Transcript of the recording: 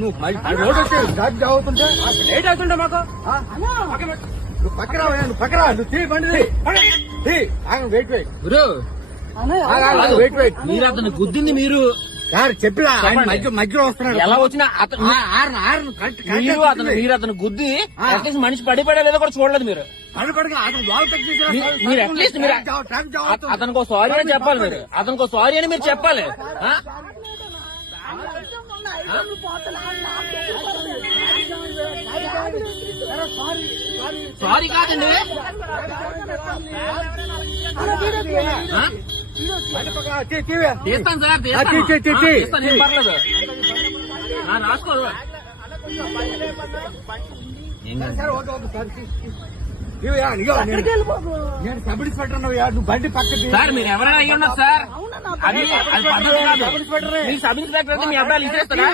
నువ్వు రోడ్ వచ్చి జాబ్ అవుతుంటే లేట్ అవుతుంటే మాకు నువ్వు పక్కరా నువ్వు తీ బండి వెయిట్ వెయిట్ మీరు అతను గుద్దింది మీరు సార్ చెప్పిలా మధ్యలో వస్తున్నాడు ఎలా వచ్చినా మీరు అతను గుద్ది అట్లీస్ట్ మనిషి పడిపడా లేదో కూడా చూడలేదు మీరు. మీరు అట్లీస్ట్ మీరు అతనికి సారీ అని చెప్పాలి. మీరు అతనికి సారీ అని మీరు చెప్పాలి. సారీ కాదండి, తీస్తాను సార్, తీస్తాను, పర్లేదు రాసుకో. నేను సబ్ ఇన్స్పెక్టర్ నువ్వు బండి పక్కకి సార్ మీరు ఎవరైనా అయ్యి ఉండదు సార్. అది పద్ధతి కాదు. మీ సబ్ ఇన్స్పెక్టర్ అయితే మీ అబ్బాయిలు ఇచ్చేస్తారా?